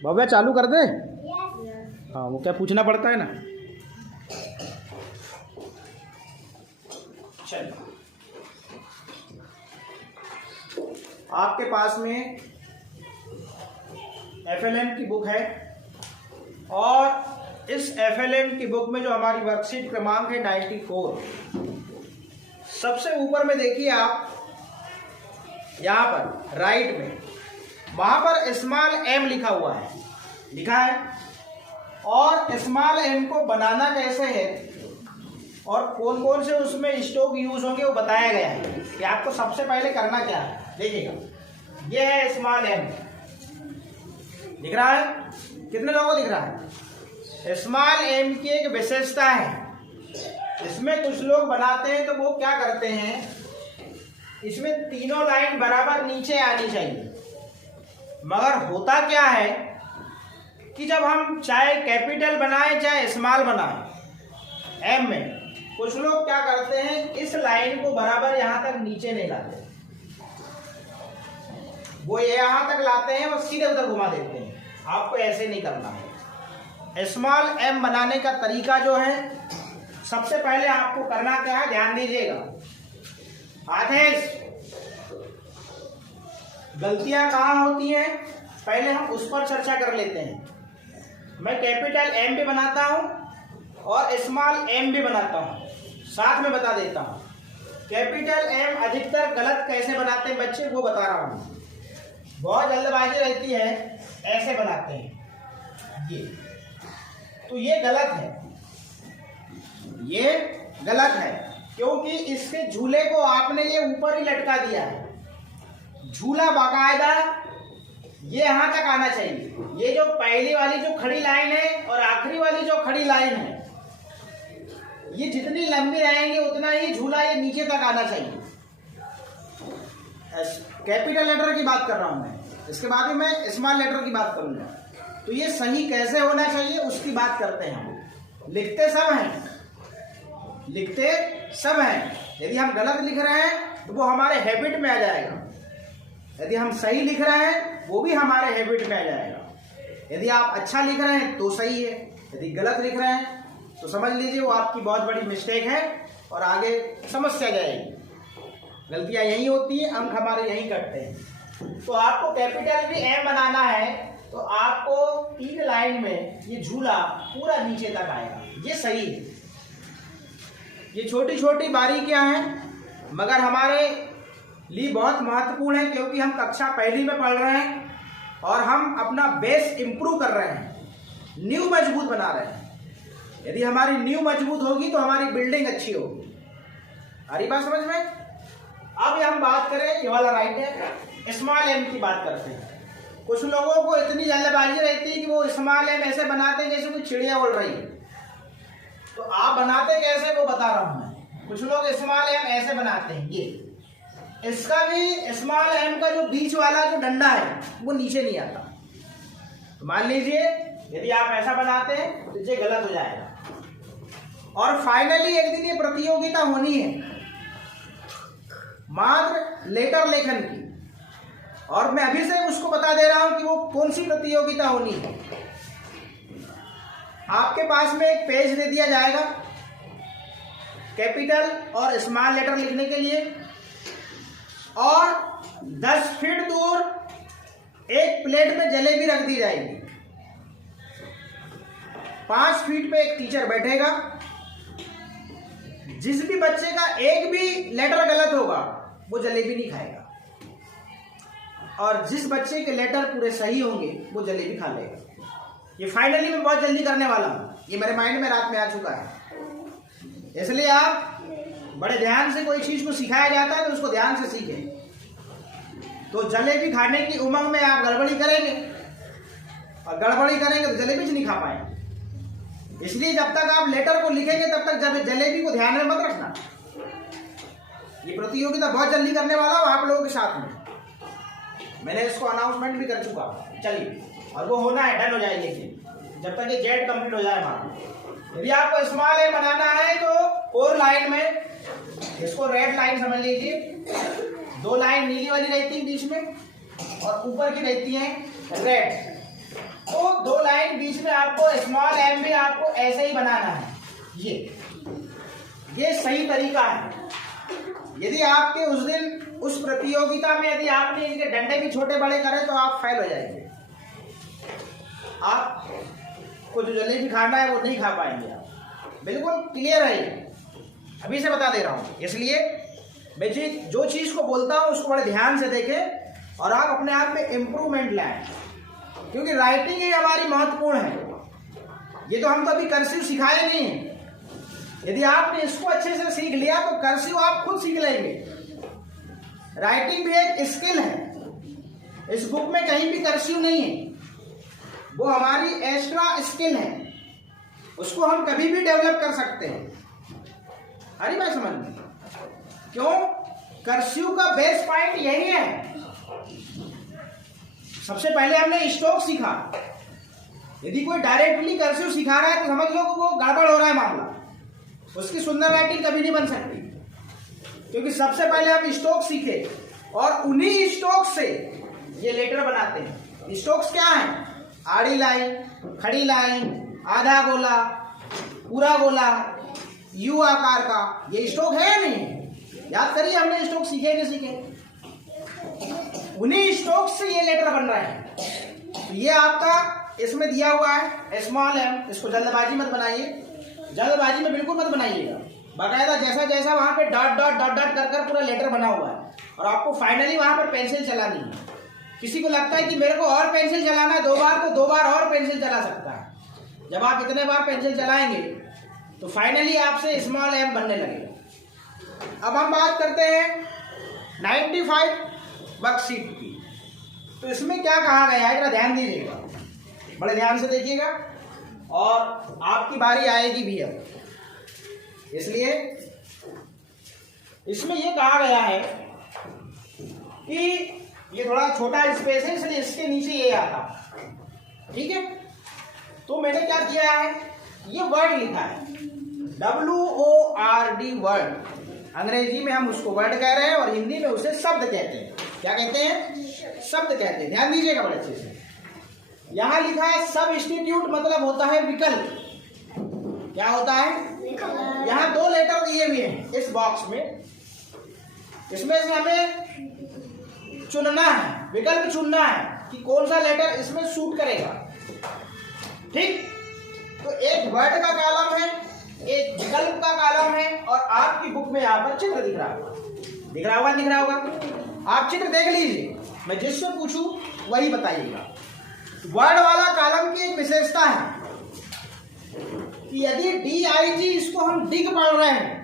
भव्या चालू कर दे। हाँ वो क्या पूछना पड़ता है ना। चल आपके पास में FLM की बुक है और इस FLM की बुक में जो हमारी वर्कशीट क्रमांक है 94, सबसे ऊपर में देखिए आप यहाँ पर राइट में, वहाँ पर स्मॉल m लिखा हुआ है, लिखा है। और स्मॉल m को बनाना कैसे है और कौन कौन से उसमें स्ट्रोक यूज होंगे वो बताया गया है कि आपको सबसे पहले करना क्या है। देखिएगा ये है स्मॉल m, दिख रहा है? कितने लोगों को दिख रहा है? स्मॉल m की एक विशेषता है, इसमें कुछ लोग बनाते हैं तो वो क्या करते हैं, इसमें तीनों लाइन बराबर नीचे आनी चाहिए। मगर होता क्या है कि जब हम चाहे कैपिटल बनाएं चाहे स्मॉल बनाएं एम में, कुछ लोग क्या करते हैं इस लाइन को बराबर यहां तक नीचे नहीं लाते, वो यहां तक लाते हैं, वो सीधे उधर घुमा देते हैं। आपको ऐसे नहीं करना है। स्मॉल एम बनाने का तरीका जो है, सबसे पहले आपको करना क्या है, ध्यान दीजिएगा। आदेश गलतियां कहाँ होती हैं पहले हम उस पर चर्चा कर लेते हैं। मैं कैपिटल एम भी बनाता हूं और स्मॉल एम भी बनाता हूं, साथ में बता देता हूं। कैपिटल एम अधिकतर गलत कैसे बनाते हैं बच्चे, वो बता रहा हूं। बहुत जल्दबाजी रहती है, ऐसे बनाते हैं ये, तो ये गलत है, ये गलत है, क्योंकि इसके झूले को आपने ये ऊपर ही लटका दिया है। झूला बाकायदा ये यहां तक आना चाहिए। ये जो पहली वाली जो खड़ी लाइन है और आखिरी वाली जो खड़ी लाइन है, ये जितनी लंबी रहेंगे उतना ही झूला ये नीचे तक आना चाहिए। कैपिटल लेटर की बात कर रहा हूं मैं, इसके बाद में मैं स्मॉल लेटर की बात करूंगा। तो ये सही कैसे होना चाहिए उसकी बात करते हैं हम। लिखते सब हैं, लिखते सब हैं। यदि हम गलत लिख रहे हैं तो वो हमारे हैबिट में आ जाएगा, यदि हम सही लिख रहे हैं वो भी हमारे हैबिट में आ जाएगा। यदि आप अच्छा लिख रहे हैं तो सही है, यदि गलत लिख रहे हैं तो समझ लीजिए वो आपकी बहुत बड़ी मिस्टेक है और आगे समस्या जाएगी। गलतियां यही होती है, अंक हमारे यही कटते हैं। तो आपको कैपिटल भी एम बनाना है तो आपको 3 लाइन में ये झूला पूरा नीचे तक आएगा, ये सही है। ये छोटी छोटी बारीकियां हैं मगर हमारे लिए बहुत महत्वपूर्ण है, क्योंकि हम कक्षा पहली में पढ़ रहे हैं और हम अपना बेस इंप्रूव कर रहे हैं, नींव मजबूत बना रहे हैं। यदि हमारी नींव मजबूत होगी तो हमारी बिल्डिंग अच्छी होगी। आ रही बात समझ में? अब हम बात करें, ये वाला राइट है, स्मॉल एम की बात करते हैं। कुछ लोगों को इतनी जल्दबाजी रहती है कि वो स्मॉल एम ऐसे बनाते हैं जैसे कोई चिड़िया उड़ रही है। तो आप बनाते कैसे वो बता रहा हूं मैं। कुछ लोग स्मॉल एम ऐसे बनाते हैं, ये इसका भी स्मॉल एम का जो बीच वाला जो डंडा है वो नीचे नहीं आता। तो मान लीजिए यदि आप ऐसा बनाते हैं तो ये गलत हो जाएगा। और फाइनली एक दिन ये प्रतियोगिता होनी है मात्र लेटर लेखन की, और मैं अभी से उसको बता दे रहा हूं कि वो कौन सी प्रतियोगिता होनी है। आपके पास में एक पेज दे दिया जाएगा कैपिटल और स्मॉल लेटर लिखने के लिए, और 10 फीट दूर एक प्लेट में जलेबी रख दी जाएगी। 5 फीट पे एक टीचर बैठेगा। जिस भी बच्चे का एक भी लेटर गलत होगा वो जलेबी नहीं खाएगा, और जिस बच्चे के लेटर पूरे सही होंगे वो जलेबी खा लेगा। ये फाइनली मैं बहुत जल्दी करने वाला हूं, ये मेरे माइंड में रात में आ चुका है। इसलिए आप बड़े ध्यान से कोई चीज को सिखाया जाता है तो उसको ध्यान से सीखें। तो जलेबी खाने की उमंग में आप गड़बड़ी करेंगे, और गड़बड़ी करेंगे तो जलेबी नहीं खा पाएंगे। इसलिए जब तक आप लेटर को लिखेंगे तब तक जब जलेबी को ध्यान में मत रखना। ये प्रतियोगिता बहुत जल्दी करने वाला हूं आप लोगों के साथ में, मैंने इसको अनाउंसमेंट भी कर चुका। चलिए, और वो होना है, डन हो जाए, लेकिन जब तक ये जेड कंप्लीट हो जाए हमारा। यदि आपको स्मॉल ए बनाना है तो 4 लाइन में, इसको रेड लाइन समझ लीजिए, 2 लाइन नीली वाली रहती है बीच में और ऊपर की रहती है रेड। बीच में आपको स्मॉल एम भी आपको ऐसे ही बनाना है। ये सही तरीका है। यदि आपके उस दिन उस प्रतियोगिता में यदि आपने इनके डंडे भी छोटे बड़े करे तो आप फेल हो जाएंगे। आपको जो जलेबी खाना है वो नहीं खा पाएंगे आप। बिल्कुल क्लियर है, अभी से बता दे रहा हूँ। इसलिए मैं जो चीज़ को बोलता हूँ उसको बड़े ध्यान से देखें और आप अपने आप में इम्प्रूवमेंट लाएं, क्योंकि राइटिंग ही हमारी महत्वपूर्ण है। ये तो हम तो अभी कर्सिव सिखाए नहीं है। यदि आपने इसको अच्छे से सीख लिया तो कर्सिव आप खुद सीख लेंगे। राइटिंग भी एक स्किल है। इस बुक में कहीं भी कर्सिव नहीं है, वो हमारी एक्स्ट्रा स्किल है, उसको हम कभी भी डेवलप कर सकते हैं। हरी बात समझ में? क्यों? कर्सिव का बेस पॉइंट यही है। सबसे पहले हमने स्ट्रोक सीखा। यदि कोई डायरेक्टली कर्सिव सिखा रहा है तो समझ लो वो गड़बड़ हो रहा है मामला, उसकी सुंदर राइटिंग कभी नहीं बन सकती। क्योंकि सबसे पहले हम स्ट्रोक सीखे और उन्हीं स्ट्रोक से ये लेटर बनाते हैं। स्ट्रोक्स क्या हैं? आड़ी लाइन, खड़ी लाइन, आधा गोला, पूरा गोला, यू आकार का, ये स्ट्रोक है या नहीं? याद करिए, हमने स्ट्रोक सीखे नहीं सीखे? उन्हीं स्ट्रोक से ये लेटर बन रहा है। तो ये आपका इसमें दिया हुआ है स्मॉल एम। इसको जल्दबाजी मत बनाइए, जल्दबाजी में बिल्कुल मत बनाइएगा। बाकायदा जैसा जैसा वहां पे डॉट डॉट डॉट डॉट कर कर पूरा लेटर बना हुआ है और आपको फाइनली वहां पर पेंसिल चलानी है। किसी को लगता है कि मेरे को और पेंसिल चलाना है 2 बार, तो 2 बार और पेंसिल चला सकता है। जब आप इतने बार पेंसिल चलाएंगे तो फाइनली आपसे स्मॉल एम बनने लगेगा। अब हम बात करते हैं 95 वर्कशीट की। तो इसमें क्या कहा गया है, जरा ध्यान दीजिएगा, बड़े ध्यान से देखिएगा और आपकी बारी आएगी भी अब। इसलिए इसमें ये कहा गया है कि ये थोड़ा छोटा स्पेस है, इसलिए इसके नीचे ये आता, ठीक है। तो मैंने क्या किया है, ये वर्ड लिखा है WORD वर्ड। अंग्रेजी में हम उसको वर्ड कह रहे हैं और हिंदी में उसे शब्द कहते हैं। क्या कहते हैं? शब्द कहते हैं। ध्यान दीजिएगा बड़े अच्छे से। यहां लिखा है सबस्टिट्यूट, मतलब होता है विकल्प। क्या होता है? यहाँ 2 लेटर दिए हुए हैं इस बॉक्स में। इसमें से हमें चुनना है, विकल्प चुनना है कि कौन सा लेटर इसमें सूट करेगा, ठीक। तो एक वर्ड का कॉलम है, एक विकल्प का कॉलम है और आपकी बुक में यहाँ पर चित्र दिख रहा होगा, दिख रहा होगा, दिख रहा होगा। आप चित्र देख लीजिए, मैं जिससे पूछूं वही बताइएगा। वर्ड वाला कॉलम की एक विशेषता है कि यदि DIG इसको हम डिग पढ़ रहे हैं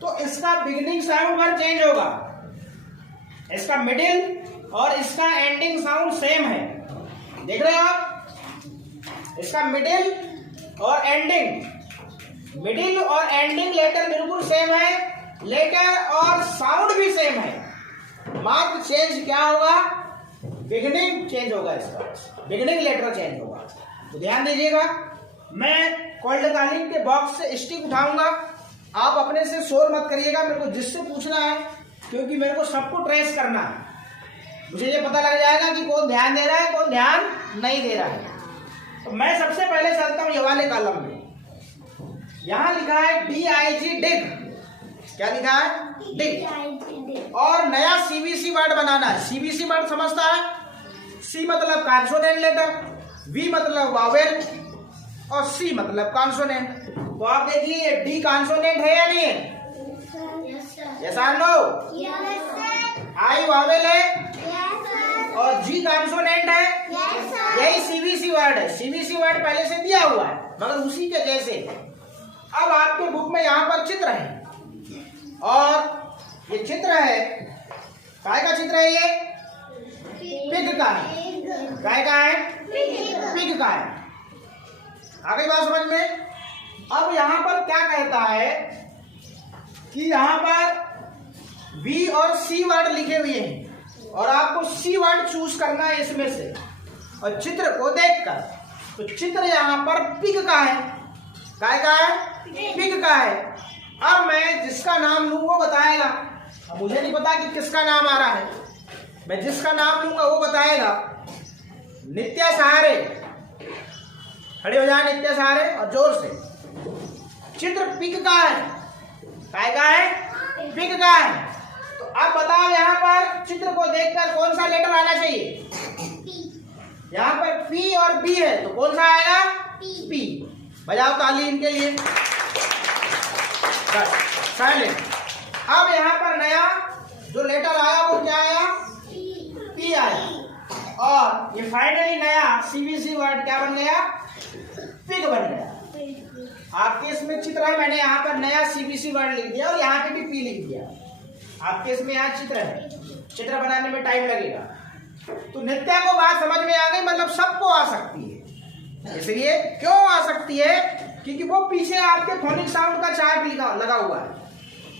तो इसका बिगिनिंग साउंड वर्ड चेंज होगा, इसका मिडिल और इसका एंडिंग साउंड सेम है। देख रहे हैं आप? इसका मिडिल और एंडिंग लेटर बिल्कुल सेम है, लेटर और साउंड भी सेम है। मात्र चेंज क्या होगा? बिगिनिंग चेंज होगा, इसका बिगिनिंग लेटर चेंज होगा। तो ध्यान दीजिएगा, मैं कोल्ड कॉलिंग के बॉक्स से स्टिक उठाऊंगा, आप अपने से शोर मत करिएगा। मेरे को जिससे पूछना है, क्योंकि मेरे को सबको ट्रेस करना है। मुझे ये पता लग जाएगा कि कौन ध्यान दे रहा है, कौन ध्यान नहीं दे रहा है। तो मैं सबसे पहले चलता हूं ये वाले कॉलम में। यहां लिखा है DIG डिग। क्या लिखा है? डिग। और नया CBC वर्ड बनाना है। CBC वर्ड समझता है? C मतलब कॉन्सोनेंट लेटर, V मतलब वावेल और C मतलब कॉन्सोनेंट। तो आप देखिए D कॉन्सोनेंट है या नहीं है? यस और नो? I वावेल है और G कॉन्सोनेंट है। यही CBC वर्ड है। CBC वर्ड पहले से दिया हुआ है मगर उसी के जैसे। अब आपके बुक में यहाँ पर चित्र है और ये चित्र है, काय का चित्र है? ये पिग का है। काय का है? पिग का है। आ गई बात समझ में? अब यहाँ पर क्या कहता है कि यहाँ पर B और C वर्ड लिखे हुए हैं और आपको C वर्ड चूज करना है इसमें से और चित्र को देखकर। तो चित्र यहाँ पर पिग का है। काय का है? पिग का है। अब मैं जिसका नाम लूँ वो बताएगा। अब मुझे नहीं पता कि किसका नाम आ रहा है, मैं जिसका नाम लूंगा वो बताएगा। नित्या सहारे खड़े हो जाए नित्य सारे और जोर से। चित्र पिक का है, काय का है? पिक का है। तो अब बताओ यहाँ पर चित्र को देखकर कौन सा लेटर आना चाहिए? यहाँ पर पी और बी है तो कौन सा आएगा? पी। बजाओ ताली इनके लिए। साइलेंट। अब यहाँ पर नया जो लेटर आया वो क्या आया? पी आया। और ये फाइनली नया सीबीसी वर्ड क्या बन गया? पिग बन गया। आपके इसमें चित्र है, मैंने यहाँ पर नया सीबीसी वर्ड लिख दिया और यहाँ पे भी पी लिख दिया। आपके इसमें यहाँ चित्र है, चित्र बनाने में टाइम लगेगा। तो नित्या को बात समझ में आ गई, मतलब सबको आ सकती है। इसलिए क्यों आ सकती है? क्योंकि वो पीछे आपके फोनिक साउंड का चार्ट लगा हुआ है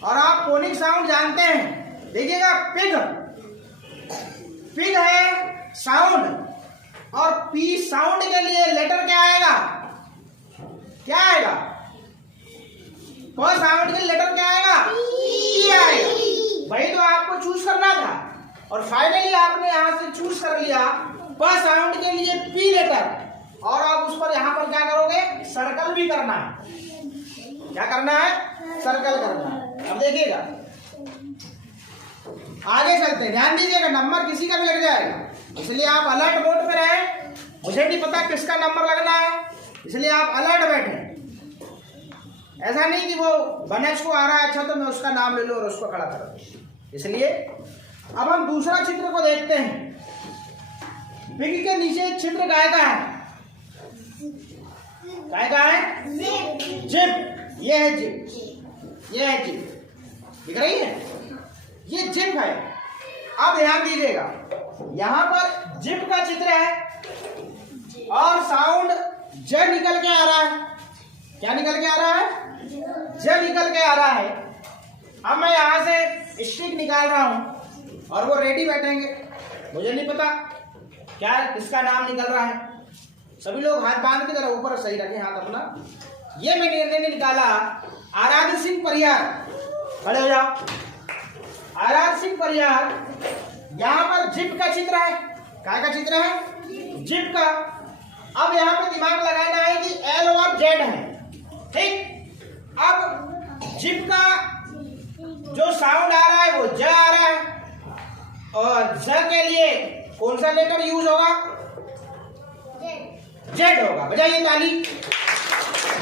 और आप फोनिक साउंड जानते हैं। देखिएगा, पिग पिग है साउंड और पी साउंड के लिए लेटर क्या आएगा? क्या आएगा? प साउंड के लेटर क्या आएगा? ई आएगा। वही तो आपको चूज करना था और फाइनली आपने यहां से चूज कर लिया प साउंड के लिए पी लेटर। और आप उस पर यहां पर क्या करोगे? सर्कल भी करना है। क्या करना है? सर्कल करना है। अब देखिएगा, आगे चलते हैं, ध्यान दीजिएगा, नंबर किसी का भी लग जाएगा, इसलिए आप अलर्ट मोड पे रहें। मुझे नहीं पता किसका नंबर लगना है, इसलिए आप अलर्ट बैठे। ऐसा नहीं कि वो बनच को आ रहा है, अच्छा तो मैं उसका नाम ले लूं और उसको खड़ा कर दूं। इसलिए अब हम दूसरा चित्र को देखते हैं। पिग के नीचे एक चित्र गाय का है। गाय का है जिप। ये है जिप, ये है जिप, दिख रही है? ये जिप है। अब ध्यान दीजिएगा, यहां पर जिप का चित्र है और साउंड ज निकल के आ रहा है। क्या निकल के आ रहा है? ज निकल के आ रहा है। अब मैं यहां से स्टिक निकाल रहा हूं और वो रेडी बैठेंगे। मुझे नहीं पता क्या किसका नाम निकल रहा है। सभी लोग हाथ बांध के जरा ऊपर सही रखें हाथ अपना। ये मैंने निकाला आराध्य सिंह परियार। खड़े हो जाओ। आराध्य सिंह परियार। यहाँ पर जिप का चित्र है। क्या का चित्र है? जिप का। अब यहाँ पे दिमाग लगाना है कि एल और जेड है, ठीक। अब जिप का जो साउंड आ रहा है वो ज आ रहा है और ज के लिए कौन सा लेटर यूज होगा? जेड होगा। बजाइए ताली।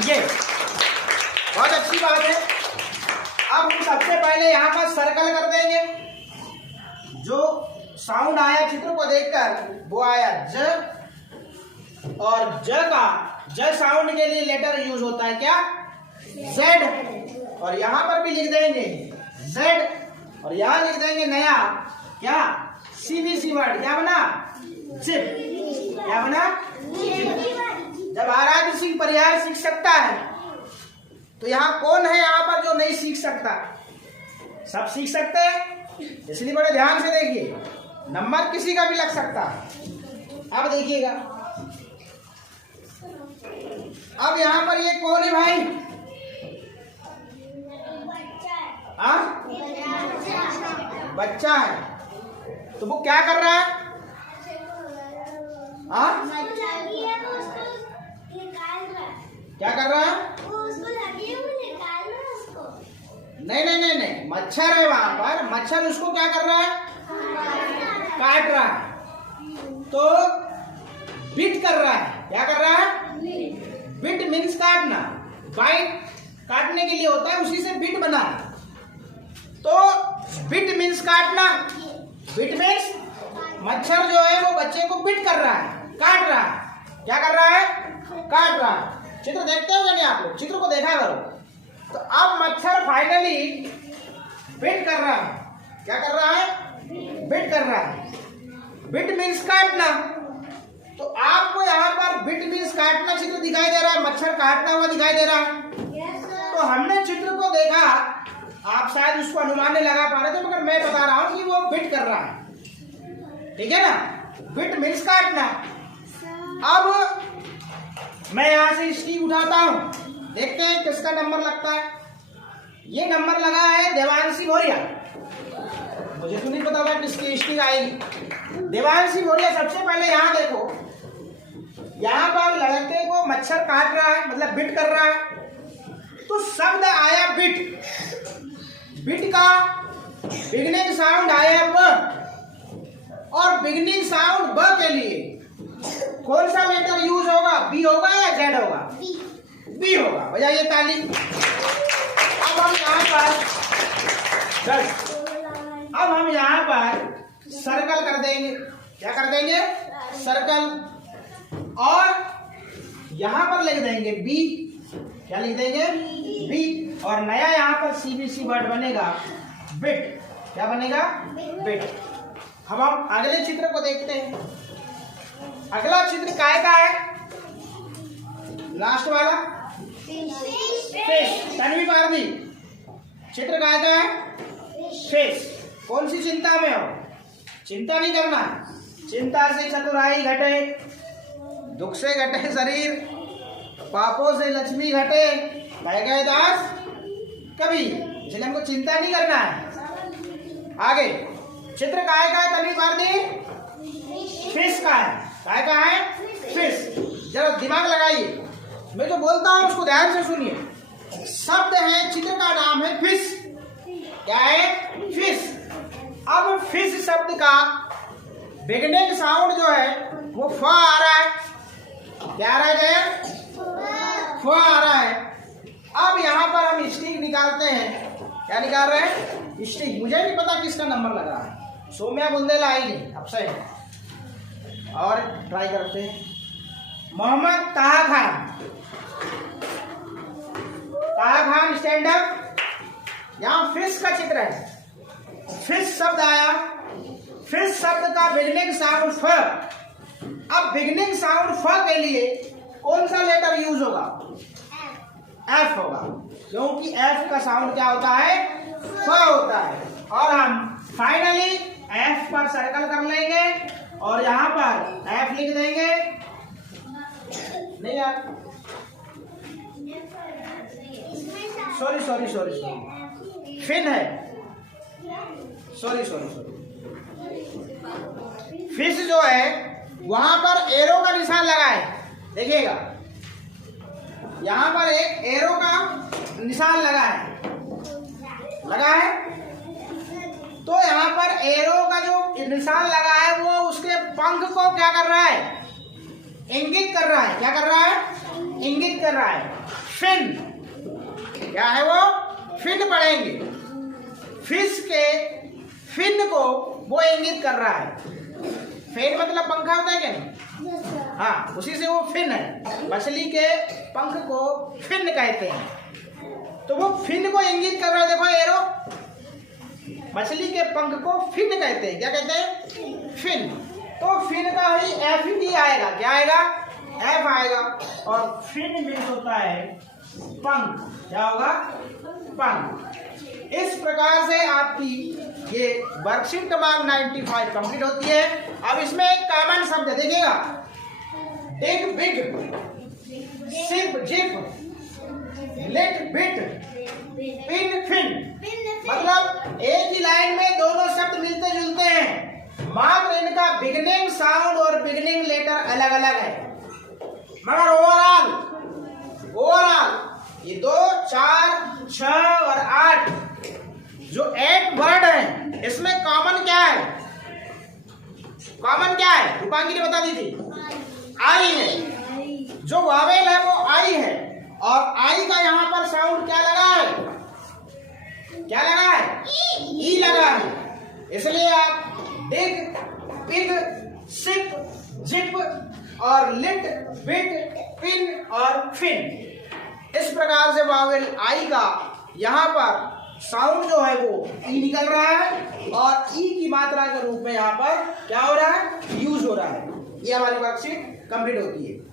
ये बहुत अच्छी बात है। अब हम सबसे पहले यहाँ पर सर्कल कर देंगे। जो साउंड आया चित्र को देखकर वो आया ज, और ज साउंड के लिए लेटर यूज होता है क्या? जेड। और यहां पर भी लिख देंगे जेड और यहां लिख देंगे नया क्या? CBC word. क्या बना? जिप। क्या बना? जब आराध्य सिंह परिहार सीख सकता है तो यहाँ कौन है यहाँ पर जो नहीं सीख सकता? सब सीख सकते हैं। इसलिए बड़े ध्यान से देखिए, नंबर किसी का भी लग सकता है। अब देखिएगा, अब यहाँ पर ये कौन है भाई? बच्चा है। तो वो क्या कर रहा है? क्या कर रहा है? नहीं, मच्छर है वहां पर। मच्छर उसको क्या कर रहा है? काट रहा है। तो बिट कर रहा है। क्या कर रहा है? बिट मीन्स काटना। बाइट काटने के लिए होता है, उसी से बिट बना है। तो बिट मीन्स काटना। बिट मीन्स मच्छर जो है वो बच्चे को बिट कर रहा है, काट रहा है। क्या कर रहा है? काट रहा है। चित्र देखते हो नहीं आप लोग? चित्र को देखा करो। तो अब मच्छर फाइनली बिट कर रहा है। क्या कर रहा है? बिट कर रहा है। बिट मीन्स काटना। तो आपको यहाँ पर बिट मीन्स काटना चित्र दिखाई दे रहा है, मच्छर काटता हुआ दिखाई दे रहा है। तो हमने चित्र को देखा, आप शायद उसको अनुमान नहीं लगा पा रहे थे, मगर मैं बता रहा हूं कि वो बिट कर रहा है। ठीक है ना? बिट मीन्स काटना। अब मैं यहां से स्टिक उठाता हूं, देखते हैं किसका नंबर लगता है। ये नंबर लगा है देवांशी भोरिया। मुझे तो नहीं पता था किसकी स्टिक आएगी। देवांशी भोरिया, सबसे पहले यहां देखो, यहां पर अक्षर काट रहा है, मतलब बिट कर रहा है, तो शब्द आया बिट। बिट का बिगनिंग साउंड आया ब, और बिगनिंग साउंड ब के लिए कौन सा लेटर यूज होगा? बी होगा या जेड होगा? बी होगा। बजाइए ताली। अब हम यहाँ पर सर्कल कर देंगे। क्या कर देंगे? सर्कल। और यहाँ पर लिख देंगे बी। क्या लिख देंगे? बी। और नया यहाँ पर सीबीसी वर्ड बनेगा बिट। क्या बनेगा? बिट। हम अगले चित्र को देखते हैं। अगला चित्र काय का है? लास्ट वाला फिश। तन्वी पारदी, चित्र काय का है? फिश। कौन सी चिंता में हो? चिंता नहीं करना। चिंता से चतुराई घटे, दुख से घटे शरीर, पापों से लक्ष्मी घटे, कह गए दास कभी। इसलिए हमको चिंता नहीं करना है। आगे चित्र काय का है? तन्वी पारदी, फिश का है। काय का है? फिश। जरा दिमाग लगाइए, मैं जो बोलता हूं उसको ध्यान से सुनिए। शब्द है, चित्र का नाम है फिश। क्या है? फिश। अब फिश शब्द का बिगनिंग साउंड जो है वो फ आ रहा है। क्या आ रहा है? फ आ रहा है। अब यहाँ पर हम स्टिक निकालते हैं। क्या निकाल रहे हैं? स्टिक। मुझे नहीं पता किसका नंबर लग रहा है। सोम्या बुंदेला आई नहीं, अब से और ट्राई करते हैं। मोहम्मद ताहा खान। ताहा खान स्टैंड अप। यहाँ फिश का चित्र है। फिश शब्द आया। फिश शब्द का बिगनिंग साउंड फ। अब बिगनिंग साउंड फ के लिए कौन सा लेटर यूज होगा? एफ होगा, क्योंकि एफ का साउंड क्या होता है? फ होता है। और हम फाइनली एफ पर सर्कल कर लेंगे और यहाँ पर एफ लिख देंगे। नहीं यार, सॉरी फिन है। सॉरी फिश जो है वहां पर एरो का निशान लगा है। देखिएगा, यहाँ पर एक एरो का निशान लगा है। तो यहाँ पर एरो का जो निशान लगा है वो उसके पंख को क्या कर रहा है? इंगित कर रहा है। क्या कर रहा है? इंगित कर रहा है। फिन। क्या है वो? फिन पढ़ेंगे। फिश के फिन को वो इंगित कर रहा है। फिन मतलब पंखा होता है क्या नहीं? हाँ, उसी से वो फिन है। मछली के पंख को फिन कहते हैं। तो वो फिन को इंगित कर रहा है। देखो एरो, मछली के पंख को फिन कहते हैं। क्या कहते हैं? फिन। तो फिन का ही एफ भी आएगा। क्या आएगा? एफ आएगा। और फिन मीन्स होता है पंख। क्या होगा? पंख। इस प्रकार से आपकी ये वर्कशीट क्रमांक 95 कंप्लीट होती है। अब इसमें एक कॉमन शब्द देखिएगा, dig big, sip zip, lit bit, pin fin. मतलब एक ही लाइन में दोनों शब्द मिलते जुलते हैं, मात्र इनका बिगनिंग साउंड और बिगनिंग लेटर अलग अलग है। मगर ओवरऑल ये 2, 4, 6 और 8 जो 8 वर्ड है, इसमें कॉमन क्या है? कॉमन क्या है? रूपांगी ने बता दी थी, आई है। जो वावेल है वो आई है। और आई का यहाँ पर साउंड क्या लगा है? क्या लगा है? ई लगा है। इसलिए आप डिग, पिग, सिप, जिप और लिट, बिट, पिन और फिन, इस प्रकार से वावेल आई का यहाँ पर साउंड जो है वो ई निकल रहा है और ई की मात्रा के रूप में यहाँ पर क्या हो रहा है? यूज हो रहा है। ये हमारी वर्कशीट कंप्लीट होती है।